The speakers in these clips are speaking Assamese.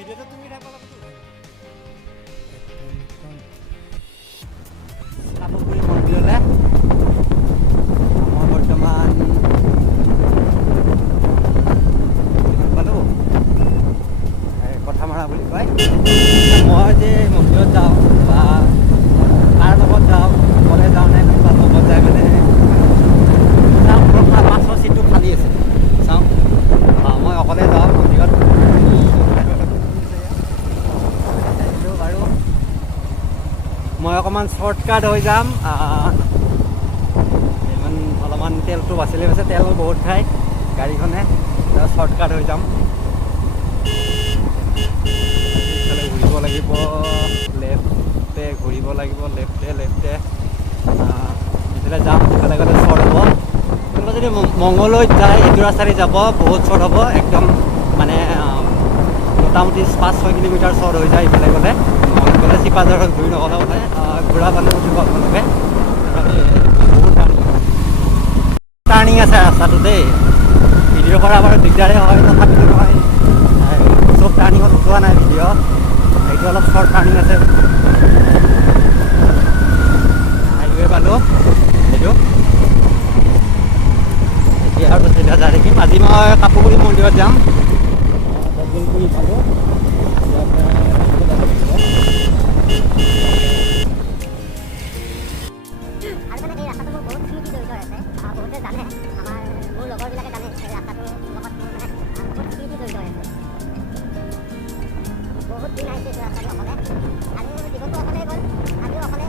ভিডিওটা তুমি ৰাখবা কাপড়পুৰি মন্দিৰলৈ মই বৰ্তমান পালো কথামৰা বুলি কয়। মই যে মন্দিৰত যাওঁ বা কাৰ লগত যাওঁ, অকলে যাওঁ নে কোনোবা লগত যাই মানে চাওঁ মাছৰ চিটটো খালী আছে। চাওঁ মই অকলে যাওঁ মন্দিৰত বাৰু। মই অকণমান শ্বৰ্টকাট হৈ যাম, ইমান অলপমান তেলটো বাচিলে আছে, তেল বহুত খায় গাড়ীখনে, শ্বৰ্টকাট হৈ যাম। ইফালে ঘূৰিব লাগিব, লেফ্টে ঘূৰিব লাগিব, লেফ্টে ইফালে যাম, ইফালে গ'লে শ্বৰ্ট হ'ব। কোনোবা যদি মংগলদৈত যায় এইটো ৰাস্তাৰে যাব, বহুত শ্বৰ্ট হ'ব একদম, মানে মোটামুটি 5-6 কিলোমিটাৰ শ্বৰ্ট হৈ যায় ইফালে গ'লে। গ'লে চিপাঝাৰত ঘূৰি নগ'লে মানে ঘূৰা পালে উঠিব আপোনালোকে। বহুত টাৰ্ণিং আছে ৰাস্তাটো দেই, ভিডিঅ' কৰা বাৰু দিগদাৰে হয়, তথাপিতো মই চব টাৰ্ণিঙত উঠোৱা নাই ভিডিঅ', এইটো অলপ শ্বৰ্ট টাৰ্ণিং আছে। হাইৱে পালোঁ এইটো, এতিয়া আৰু চিধা যাই থাকিম। আজি মই কাপোৰপুৰি মন্দিৰত যাম, দক্ষিণপুৰি পালোঁ। আৰু মানে এই ৰাস্তাটো মোৰ বহুত স্মৃতি জড়িত আছে, বহুতে জানে, মোৰ লগৰবিলাকে জানে এই ৰাস্তাটোৰ লগত মোৰ মানে বহুত স্মৃতি জড়িত আছে। বহুত দিন আহিছে এইটো ৰাস্তাটো অকলে, আৰু জীৱনটো অকলেই গ'ল, আজিও অকলে।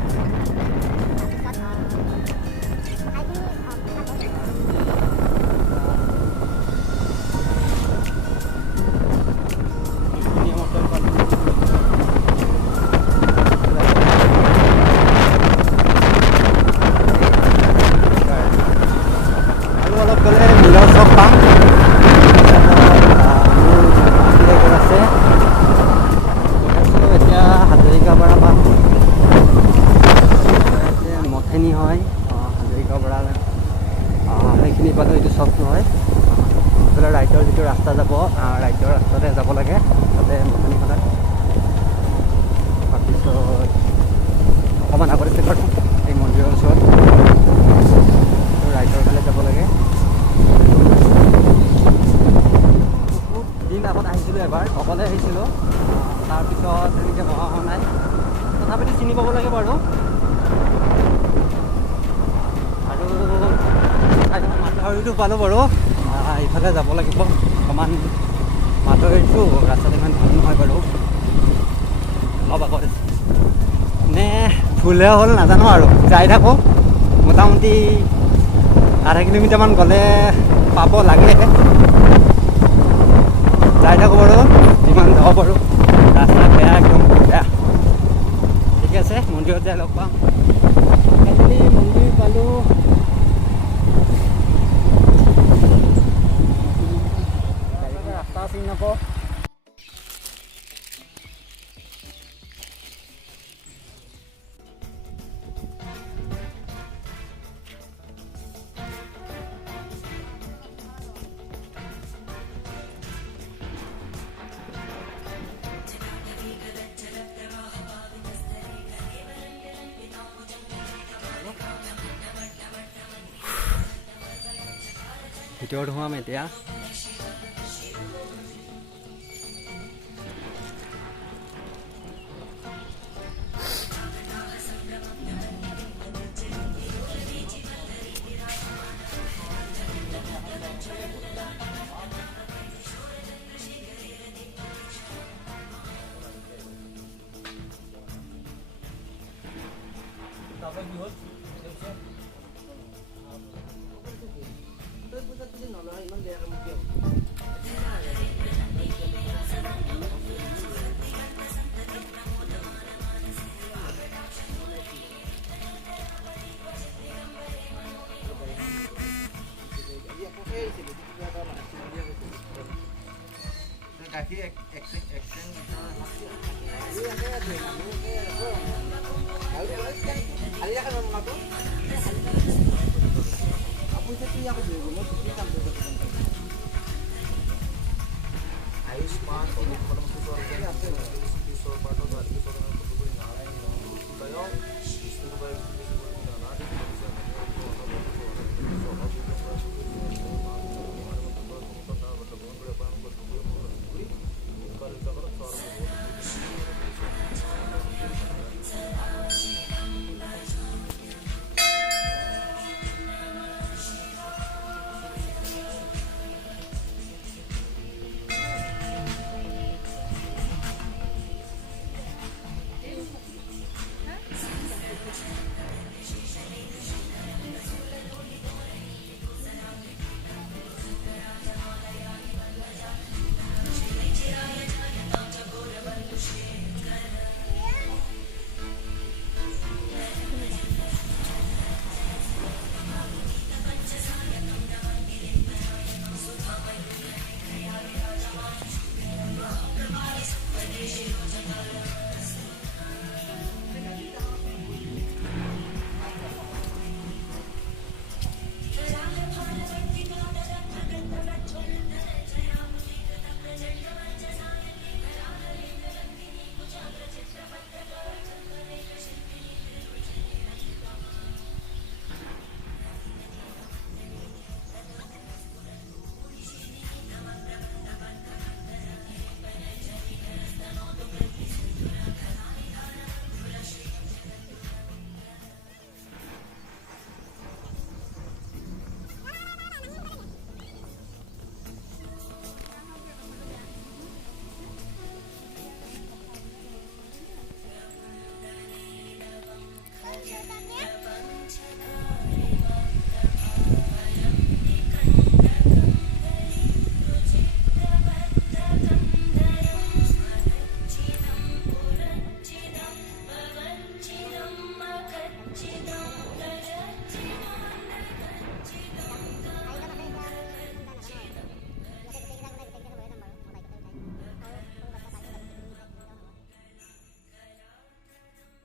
সেইখিনি পালোঁ, এইটো চব নহয়। এইফালে ৰাইটৰ যিটো ৰাস্তা যাব, ৰাইটৰ ৰাস্তাতে যাব লাগে, তাতে মথানি ফালে। তাৰপিছত অকণমান আগতে চেকাৰ এই মন্দিৰৰ ওচৰত ৰাইটৰ ফালে যাব লাগে। বহুত দিন আগত আহিছিলোঁ এবাৰ, অকলে আহিছিলোঁ, তাৰপিছত তেনেকৈ অহা হোৱা নাই, তথাপিতো চিনি পাব লাগে বাৰু। মাথাউৰিটো পালোঁ বাৰু, ইফালে যাব লাগিব অকণমান। মাথাউৰিটো ৰাস্তাটো ইমান ভাল নহয় বাৰু, অলপ আগত নে ভুলহে হ'ল নাজানো আৰু। যাই থাকোঁ, মোটামুটি আধা কিলোমিটাৰমান গ'লে পাব লাগে। যাই থাকোঁ বাৰু, যিমান যাব পাৰোঁ। ৰাস্তা বেয়া, একদম বেয়া। ঠিক আছে, মন্দিৰত যাই লগ পাম। আজিকালি মন্দিৰ পালোঁ, ৰাস্তা চিনি নাপাওঁ। ভিতৰত সোমাম এতিয়া Ayushman,